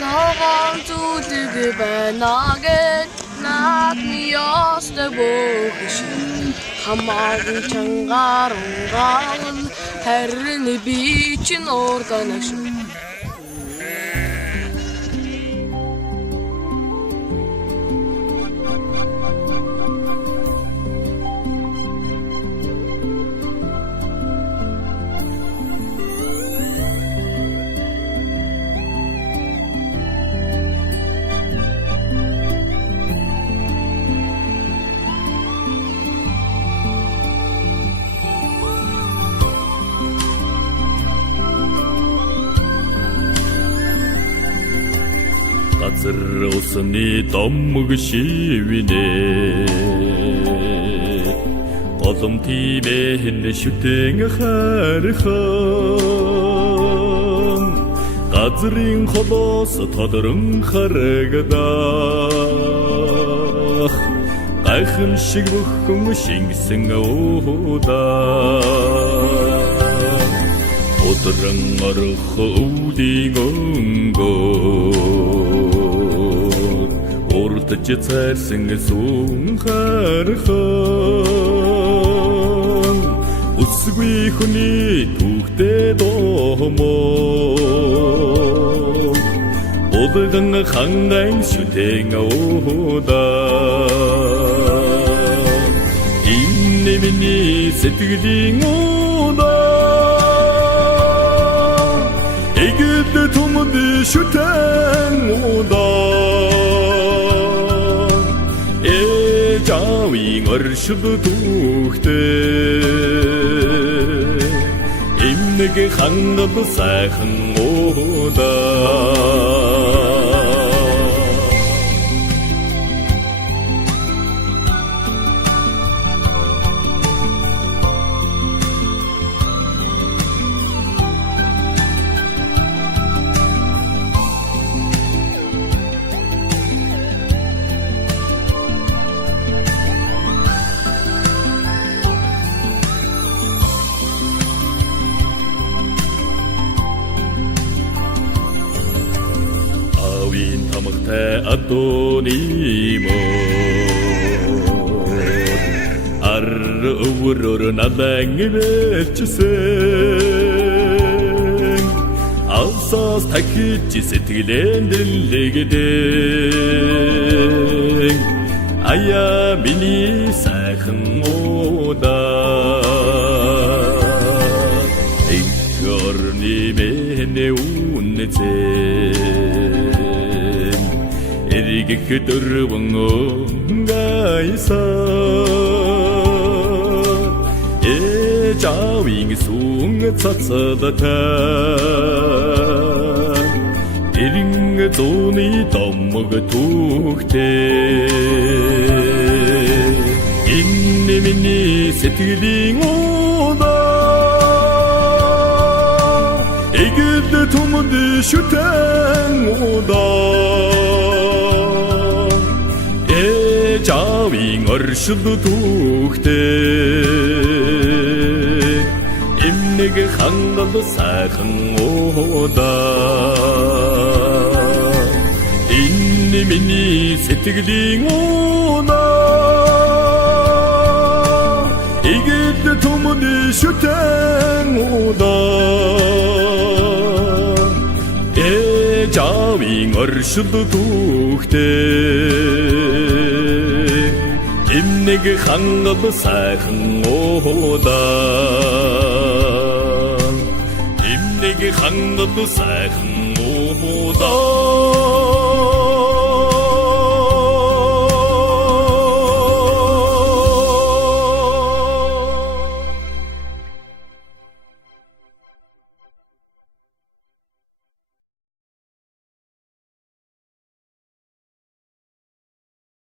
Någon tog det benagen 나미 어스터 보고시 하마군 창가롱가운 해르니 비친 오르가나시 газар усны домог шивнэ голом тимэн шүтэн хархан газрын холоос тодорон харагдах гайхан шиг бүхэн шингэсэн уудаа өдрөн орох үүдийн өнгөөр урдж цайрсан сүн хархан үсгүй хүний түүхтэй доомо Одган ханган шүтэн уудаа инне миний сэтгэлийн уудаа эгд түмд шүтэн уудаа эжавин оршид түүхтэй имнэг хангад сайхан уудаа Win tamagta adonimo ar urur nadangibetsen alsas takich сэтгэлэн дэлгдэн ая миний сайхан удаа игорни мене үнэцэ Эригэх дөрвөн гайса эжавин сүн цацадата эрин зүүний домог түүхтэй инне миний сэтгэлийн удаа эгд түмд шүтэн удаа Жавин оршид түүхтэй имнэг хангад сайхан уудаа инне миний сэтгэлийн удаа эгд түмд шүтэн удаа эжавин оршид түүхтэй Имнэг хангад сайхан уудаа Имнэг хангад сайхан уудаа